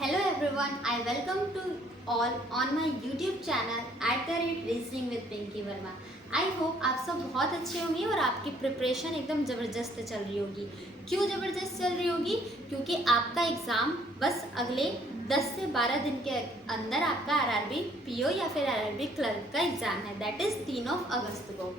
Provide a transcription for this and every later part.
Hello everyone, I welcome to all on my YouTube channel @reasoning with Pinky Verma। I hope आप सब बहुत अच्छे होंगे और आपकी प्रिपरेशन एकदम ज़बरदस्त चल रही होगी। क्यों ज़बरदस्त चल रही होगी? क्योंकि आपका एग्ज़ाम बस अगले 10 से 12 दिन के अंदर आपका आरआरबी पीओ या फिर आरआरबी क्लर्क का एग्ज़ाम है, दैट इज़ 3 अगस्त को।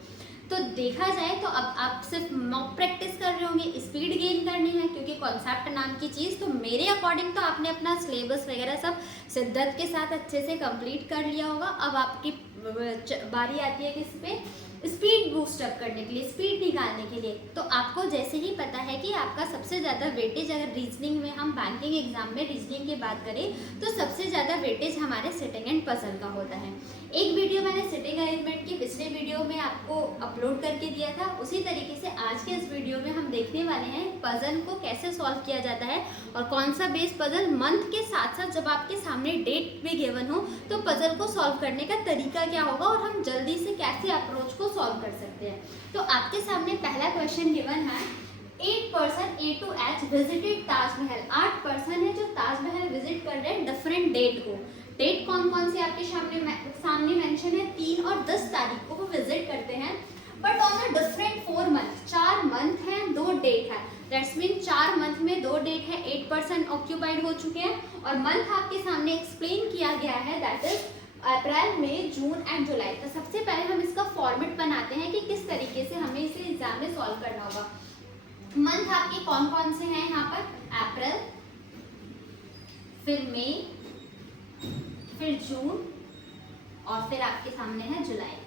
तो देखा जाए तो अब आप सिर्फ मॉक प्रैक्टिस कर रहे होंगे, स्पीड गेन करनी है क्योंकि कॉन्सेप्ट नाम की चीज़, तो मेरे अकॉर्डिंग तो आपने अपना सिलेबस वगैरह सब शिद्दत के साथ अच्छे से कंप्लीट कर लिया होगा। अब आपकी बारी आती है किस पे? स्पीड बूस्ट अप करने के लिए, स्पीड निकालने के लिए। तो आपको जैसे ही पता है कि आपका सबसे ज़्यादा वेटेज, अगर रीजनिंग में हम बैंकिंग एग्जाम में रीजनिंग की बात करें तो सबसे ज़्यादा वेटेज हमारे सिटिंग एंड पजल का होता है। एक वीडियो मैंने सिटिंग अरेंजमेंट की पिछले वीडियो में आपको अपलोड करके दिया था, उसी तरीके से आज के इस वीडियो में हम देखने वाले हैं पजल को कैसे सॉल्व किया जाता है और कौन सा बेस पजल मंथ के साथ साथ जब आपके सामने डेट भी गिवन हो तो पजल को सॉल्व करने का तरीका क्या होगा और हम जल्दी से कैसे अप्रोच को सॉल्व कर सकते हैं। तो आपके सामने पहला क्वेश्चन गिवन है, 8 person A to H visited Taj Mahal. 8 person है जो ताजमहल विजिट कर रहे हैं डिफरेंट डेट को। डेट कौन कौन सी आपके सामने मेंशन है? 3 और 10 तारीख को वो विजिट करते हैं, but on a different 4 month. 4 month हैं, 2 डेट है, दैट्स मीन 4 मंथ में 2 डेट है। 8% ऑक्यूपाइड हो चुके हैं और मंथ आपके सामने एक्सप्लेन किया गया है, that is April, May, June and July. तो सबसे पहले हम इसका फॉर्मेट बनाते हैं कि किस तरीके से हमें इसे एग्जाम में सॉल्व करना होगा। मंथ आपके कौन कौन से हैं यहाँ पर? अप्रैल, फिर मई, फिर जून और फिर आपके सामने है जुलाई।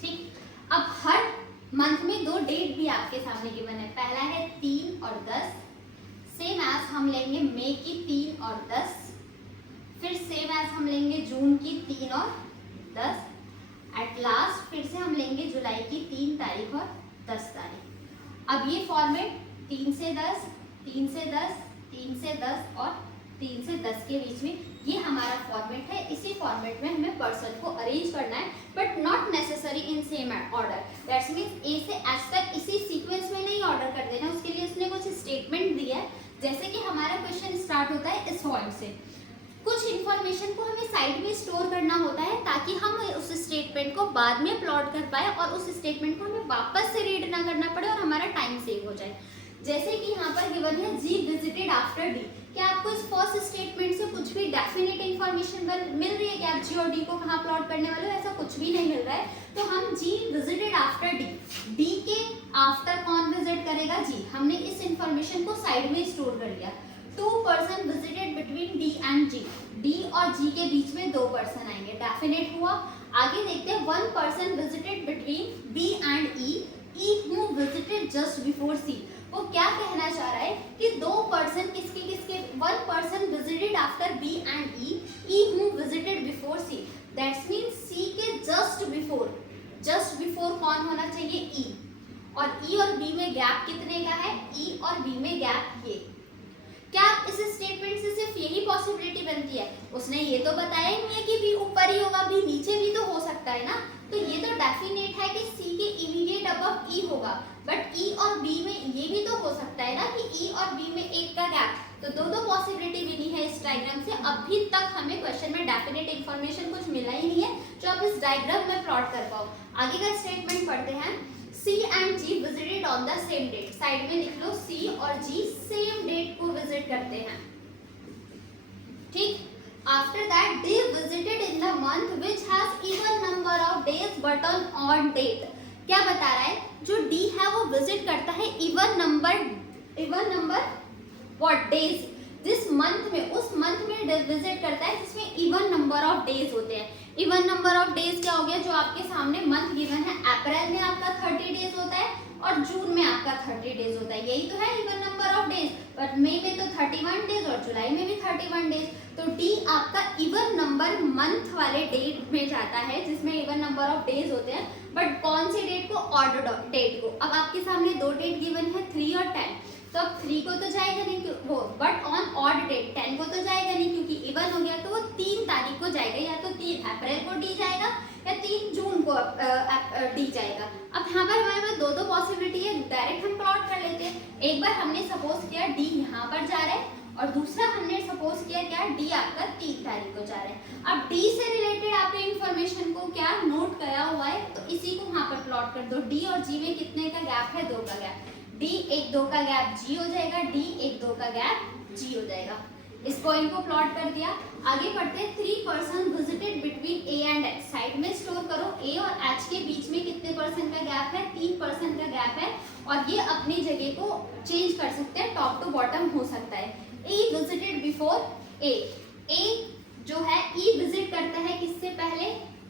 ठीक, अब हर मंथ में 2 डेट भी आपके सामने गिवन है। पहला है 3 और 10, सेम एज हम लेंगे मई की 3 और 10, फिर सेम एज हम लेंगे जून की 3 और 10, एट लास्ट फिर से हम लेंगे जुलाई की 3 तारीख और 10 तारीख। अब ये फॉर्मेट 3 से 10, 3 से 10, 3 से 10 और 3 से 10 के बीच में ये हमारा फॉर्मेट है। इसी फॉर्मेट में हमें पर्सन को अरेंज करना है, but not necessary in same order. That's means A से एच तक इसी सीक्वेंस में नहीं ऑर्डर कर देना, उसके लिए उसने कुछ स्टेटमेंट दिया है। जैसे कि हमारा क्वेश्चन स्टार्ट होता है इस पॉइंट से, कुछ इन्फॉर्मेशन को हमें साइड में स्टोर करना होता है ताकि हम उस स्टेटमेंट को बाद में प्लॉट कर पाए और उस स्टेटमेंट को हमें वापस से रीड ना करना पड़े और हमारा टाइम सेव हो जाए। जैसे कि यहाँ पर गिवन है जी विजिटेड आफ्टर डी। क्या आपको इस फर्स्ट स्टेटमेंट से कुछ भी डेफिनेट इन्फॉर्मेशन मिल रही है कि आप जी और डी को कहाँ प्लॉट करने वाले हो? ऐसा कुछ भी नहीं मिल रहा है। तो हम जी विजिटेड आफ्टर डी, डी के आफ्टर कौन विजिट करेगा? जी। हमने इस इंफॉर्मेशन को साइड में स्टोर कर लिया। 2 person visited between D and G, D और जी के बीच में 2 पर्सन आएंगे, डेफिनेट हुआ। आगे देखते हैं 1 person visited between B and E, E who visited just before C. वो क्या कहना चाह रहा है कि 2 पर्सन किसके किसके? 1 person visited after B and E who visited before C, that's mean C के जस्ट बिफोर कौन होना चाहिए? ई। और ई और बी में गैप कितने का है? ई और बी में गैप ये। क्या इस स्टेटमेंट से सिर्फ यही पॉसिबिलिटी बनती है? उसने ये तो बताया ही नहीं है कि बी ऊपर ही होगा, बी नीचे भी तो हो सकता है ना। तो ये तो डेफिनेट है कि सी के इमीडिएट अबव ई होगा, बट ई और बी में ये भी तो हो सकता है ना कि ई और बी में एक का गैप। तो दो पॉसिबिलिटी मिली है इस डायग्राम से। अभी तक हमें क्वेश्चन में डेफिनेट इन्फॉर्मेशन कुछ मिला ही नहीं है जो आप इस डायग्राम में प्लॉट कर पाओ। आगे का स्टेटमेंट पढ़ते हैं, C and G visited on the same date। Side में लिख लो C और G सेम डेट को विजिट करते हैं। ठीक, after that they visited in the month which has even number of days but on odd date। क्या बता रहा है? जो D है वो विजिट करता है इवन नंबर व्हाट डेज, जिस मंथ में, उस मंथ में विजिट करता है जिसमें इवन नंबर ऑफ डेज होते हैं। इवन नंबर ऑफ डेज क्या हो गया? जो आपके सामने मंथ गिवन है, अप्रैल में आपका 30 डेज होता है और जून में आपका 30 डेज होता है, यही तो है even number of days. But मई में तो 31 डेज और जुलाई में भी 31 डेज। तो डी आपका इवन नंबर मंथ वाले डेट में जाता है जिसमें इवन नंबर ऑफ डेज होते हैं, बट कौन सी डेट को? ऑड डेट को। अब आपके सामने 2 डेट गिवन है, 3 और 10। तो अब 3 को तो जाएगा नहीं वो, बट ऑन ऑड डेट 10 को तो जाएगा नहीं क्योंकि इवन हो गया, तो वो 3 तारीख को जाएगा, या तो 3 अप्रैल को डी जाएगा या 3 जून को डी जाएगा। अब यहाँ पर हमारे पास दो पॉसिबिलिटी है, डायरेक्ट हम प्लॉट कर लेते हैं। एक बार हमने सपोज किया डी यहाँ पर जा रहा है और दूसरा हमने सपोज किया क्या डी आपका 3 तारीख को जा रहा है। अब डी से रिलेटेड आपने इंफॉर्मेशन को क्या नोट करा हुआ है, तो इसी को वहां पर प्लॉट कर दो। डी और जी में कितने का गैप है, 2 का गैप। डी 1-2 का गैप जी हो जाएगा, डी 1-2 का गैप जी हो जाएगा। इस पॉइंट को प्लॉट कर दिया। आगे बढ़ते हैं। 3 person visited between A and H. Side में स्टोर करो, ए और एच के बीच में कितने परसेंट का गैप है, 3% का गैप है। और ये अपनी जगह को चेंज कर सकते हैं, टॉप टू बॉटम हो सकता है। ए विजिटेड बिफोर ए। ए जो है ई विजिट करता है किससे पहले,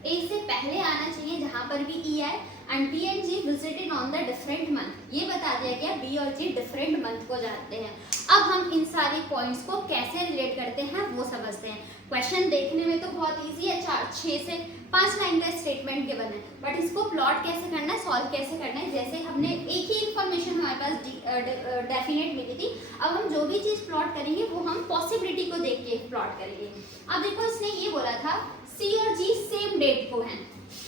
ए से पहले आना चाहिए जहां पर भी ई है। And B and G visited on the different month. ये बता दिया गया बी और जी डिफरेंट मंथ को जानते हैं। अब हम इन सारे पॉइंट्स को कैसे रिलेट करते हैं वो समझते हैं। क्वेश्चन देखने में तो बहुत इजी है, 6 से 5 लाइन का स्टेटमेंट के बना है, बट इसको प्लॉट कैसे करना है, सॉल्व कैसे करना है। जैसे हमने एक ही इंफॉर्मेशन हमारे पास डेफिनेट मिली थी, अब हम जो भी चीज प्लॉट करेंगे वो हम पॉसिबिलिटी को देख के प्लॉट करेंगे। अब देखो इसने ये बोला था सी और जी सेम डेट को है,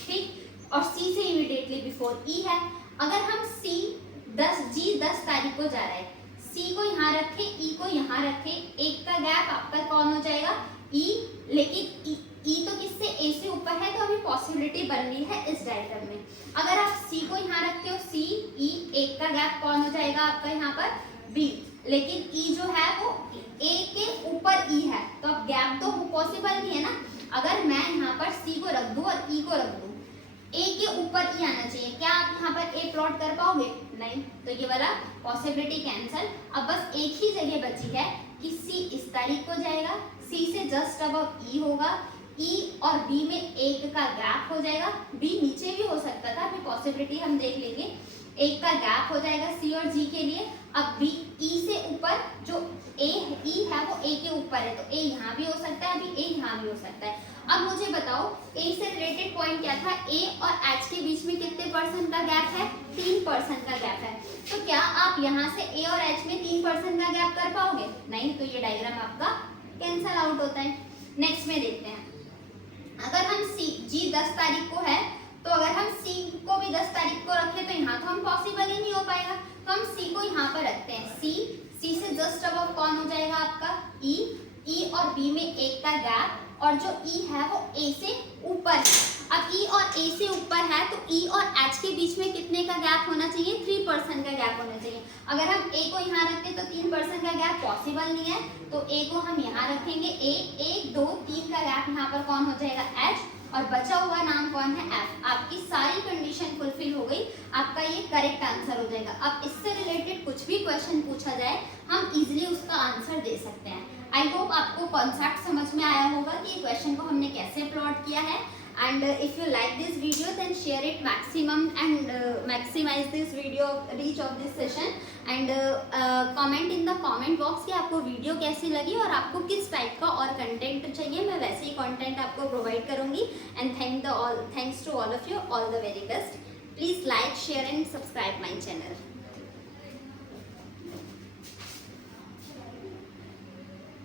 ठीक, और सी से इमीडिएटली बिफोर ई है। अगर हम सी 10 तारीख को जा रहा है, सी को यहाँ रखे, ई को यहाँ रखे, एक का गैप आपका कौन हो जाएगा, ई। लेकिन ई तो किससे, ए से ऊपर है, तो अभी पॉसिबिलिटी बन रही है इस डायग्राम में। अगर आप सी को यहाँ रखते हो, सी ई, एक का गैप कौन हो जाएगा आपका यहाँ पर, बी। लेकिन ई जो है वो ए के ऊपर ई है, तो अब गैप तो पॉसिबल नहीं है ना। अगर मैं यहाँ पर सी को रख दूं और ई को रख दूं, ए के ऊपर ई आना चाहिए, क्या आप यहाँ पर ए प्लॉट कर पाओगे, नहीं, तो ये वाला पॉसिबिलिटी कैंसल। अब बस एक ही जगह बची है कि सी इस तारीख को जाएगा, सी से जस्ट अबव ई होगा, ई और बी में एक का गैप हो जाएगा, बी नीचे भी हो सकता था, अभी पॉसिबिलिटी हम देख लेंगे। एक का गैप हो जाएगा सी और जी के लिए। अब बी ई से ऊपर जो ए ई है वो ए के ऊपर है, तो ए यहाँ भी हो सकता है, अभी ए यहाँ भी हो सकता है। अब मुझे बताओ ए से रिलेटेड पॉइंट क्या था, ए और एच के बीच में कितने परसेंट का गैप है, 3% का गैप है। तो क्या आप यहाँ से ए और एच में 3% का गैप कर पाओगे, नहीं, तो ये डायग्राम आपका कैंसल आउट होता है। नेक्स्ट में देखते हैं। अगर हम सी जी 10 तारीख को है, तो अगर हम सी को भी 10 तारीख को रखें तो यहाँ तो हम पॉसिबल ही नहीं हो पाएगा, तो हम सी को यहाँ पर रखते हैं। सी से जस्ट अबव कौन हो जाएगा आपका, ई और बी में एक का गैप, और जो ई है वो ए से ऊपर है। अब ई और ए से ऊपर है, तो ई और एच के बीच में कितने का गैप होना चाहिए, 3% का गैप होना चाहिए। अगर हम ए को यहाँ रखते तो 3% का गैप पॉसिबल नहीं है, तो ए को हम यहाँ रखेंगे। ए 1 2 3 का गैप यहाँ पर कौन हो जाएगा, एच, और बचा हुआ नाम कौन है, एफ। आपकी सारी कंडीशन फुलफिल हो गई, आपका ये करेक्ट आंसर हो जाएगा। अब इससे रिलेटेड कुछ भी क्वेश्चन पूछा जाए हम इजीली उसका आंसर दे सकते हैं। आई होप आपको कॉन्सेप्ट समझ में आया होगा कि क्वेश्चन को हमने कैसे प्लॉट किया है। And if you like this video, then share it maximum and maximize this video reach of this session, and comment in the comment box कि आपको वीडियो कैसी लगी और आपको किस टाइप का और कंटेंट चाहिए। मैं वैसे ही कंटेंट आपको प्रोवाइड करूंगी। And thanks to all of you, all the very best. Please like, share and subscribe my channel.